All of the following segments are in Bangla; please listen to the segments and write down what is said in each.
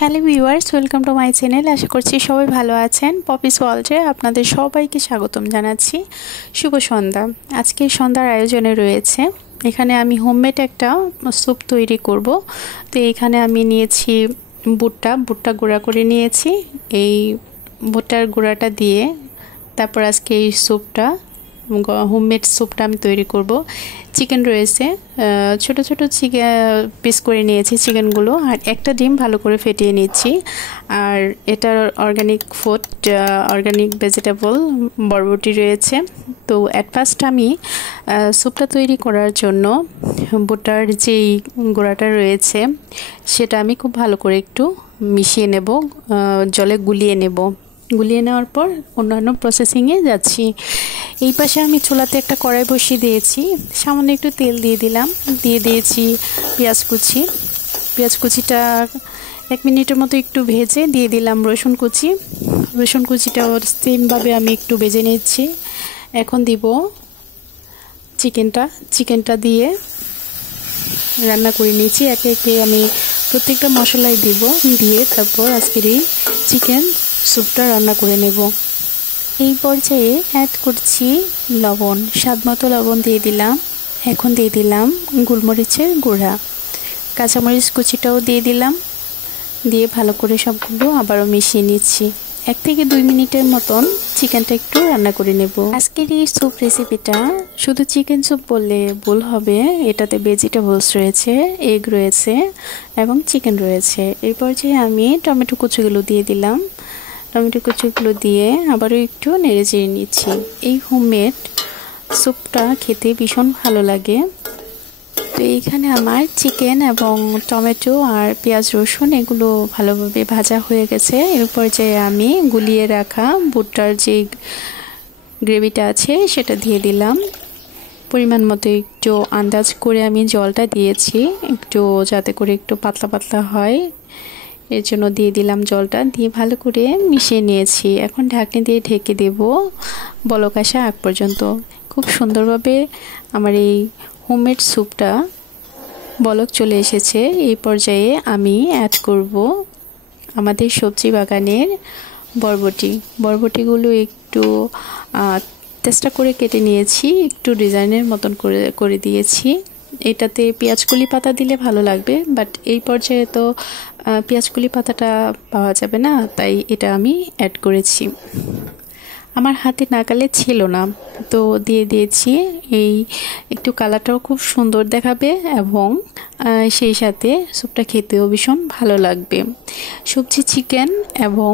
Hello viewers, welcome to my channel. আশা করছি সবাই ভালো আছেন। পপিস ওয়ার্ল্ডে আপনাদের সবাইকে স্বাগতম জানাচ্ছি। শুভ সন্ধ্যা। আজকের সন্ধ্যার আয়োজনে রয়েছে এখানে আমি হোমমেড একটা স্যুপ তৈরি করব। তো এখানে আমি নিয়েছি ভুট্টা গুঁড়া করে নিয়েছি। এই ভুট্টার গুঁড়াটা দিয়ে তারপর আজকে এই স্যুপটা হোমমেড স্যুপটা আমি তৈরি করব। চিকেন রয়েছে, ছোট ছোট চিকেন পিস করে নিয়েছি চিকেনগুলো, আর একটা ডিম ভালো করে ফেটিয়ে নিচ্ছি। আর এটার অর্গানিক ভেজিটেবল বরবটি রয়েছে। তো অ্যাট ফার্স্ট আমি স্যুপটা তৈরি করার জন্য ভুট্টার যেই গুঁড়াটা রয়েছে সেটা আমি খুব ভালো করে একটু মিশিয়ে নেব, জলে গুলিয়ে নেওয়ার পর অন্যান্য প্রসেসিংয়ে যাচ্ছি। এই পাশে আমি চুলাতে একটা কড়াই বসিয়ে দিয়েছি, সামান্য একটু তেল দিয়ে দিয়েছি পেঁয়াজ কুচিটা 1 মিনিটের মতো একটু ভেজে দিয়ে দিলাম রসুন কুচিটাও সেমভাবে আমি একটু ভেজে নিচ্ছি। এখন দিব চিকেনটা দিয়ে রান্না করে নিয়েছি। একে একে আমি প্রত্যেকটা মশলাই দিয়ে তারপর আজকের এই চিকেন স্যুপটা রান্না করে নেব। এই পর্যায়ে অ্যাড করছি লবণ, স্বাদমতো লবণ দিয়ে দিলাম। এখন দিয়ে দিলাম গোলমরিচের গুঁড়া, কাঁচামরিচ কুচিটাও দিয়ে দিলাম। দিয়ে ভালো করে সবগুলো আবারও মিশিয়ে নিচ্ছি। 1 থেকে 2 মিনিটের মতন চিকেনটা একটু রান্না করে নেব। আজকের এই স্যুপ রেসিপিটা শুধু চিকেন স্যুপ বললে ভুল হবে, এটাতে ভেজিটেবলস রয়েছে, এগ রয়েছে এবং চিকেন রয়েছে। এই পর্যায়ে আমি টমেটো কুচিগুলো দিয়ে দিলাম। টমেটো কুচিগুলো দিয়ে আবারও একটু নেড়ে চেড়ে নিচ্ছি। এই হোমমেড স্যুপটা খেতে ভীষণ ভালো লাগে। তো এইখানে আমার চিকেন এবং টমেটো আর পেঁয়াজ রসুন এগুলো ভালোভাবে ভাজা হয়ে গেছে। এর পর্যায়ে আমি গুলিয়ে রাখা ভুট্টার যে গ্রেভিটা আছে সেটা দিয়ে দিলাম। পরিমাণ মতো একটু আন্দাজ করে আমি জলটা দিয়েছি, একটু যাতে করে একটু পাতলা পাতলা হয়, এর জন্য দিয়ে দিলাম জলটা। দিয়ে ভালো করে মিশিয়ে নিয়েছি। এখন ঢাকনি দিয়ে ঢেকে দেব বলক আসা আগ পর্যন্ত। খুব সুন্দরভাবে আমার এই হোমমেড স্যুপটা বলক চলে এসেছে। এই পর্যায়ে আমি অ্যাড করব আমাদের সবজি বাগানের বরবটিগুলো একটু চেষ্টা করে কেটে নিয়েছি, একটু ডিজাইনের মতন করে দিয়েছি। এটাতে পেঁয়াজকলি পাতা দিলে ভালো লাগবে, বাট এই পর্যায়ে তো পেঁয়াজকলি পাতাটা পাওয়া যাবে না, তাই এটা আমি অ্যাড করেছি। আমার হাতে নাগালে ছিল না, তো দিয়ে দিয়েছি। এই একটু কালারটাও খুব সুন্দর দেখাবে এবং সেই সাথে স্যুপটা খেতেও ভীষণ ভালো লাগবে। সবজি, চিকেন এবং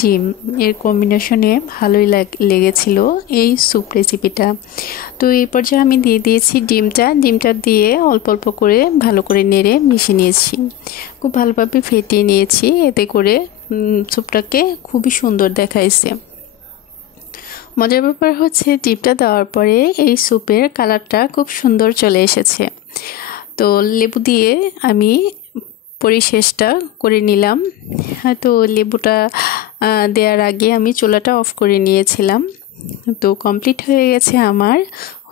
ডিম এর কম্বিনেশনে ভালোই লেগেছিল এই স্যুপ রেসিপিটা। তো এই পর্যায়ে আমি দিয়ে দিয়েছি ডিমটা দিয়ে অল্প অল্প করে ভালো করে নেড়ে মিশিয়ে নিয়েছি, খুব ভালোভাবে ফেটিয়ে নিয়েছি। এতে করে স্যুপটাকে খুবই সুন্দর দেখাইছে। মজার ব্যাপার হচ্ছে ডিমটা দেওয়ার পরে এই স্যুপের কালারটা খুব সুন্দর চলে এসেছে। তো লেবু দিয়ে আমি পরিশেষটা করে নিলাম। তো লেবুটা দেওয়ার আগে আমি চুলাটা অফ করে নিয়েছিলাম। তো কমপ্লিট হয়ে গেছে আমার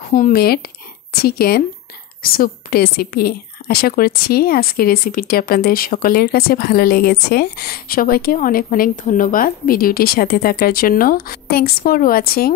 হোমমেড চিকেন স্যুপ রেসিপি। আশা করছি আজকের রেসিপিটি আপনাদের সকলের কাছে ভালো লেগেছে। সবাইকে অনেক অনেক ধন্যবাদ ভিডিওটির সাথে থাকার জন্য। Thanks for watching.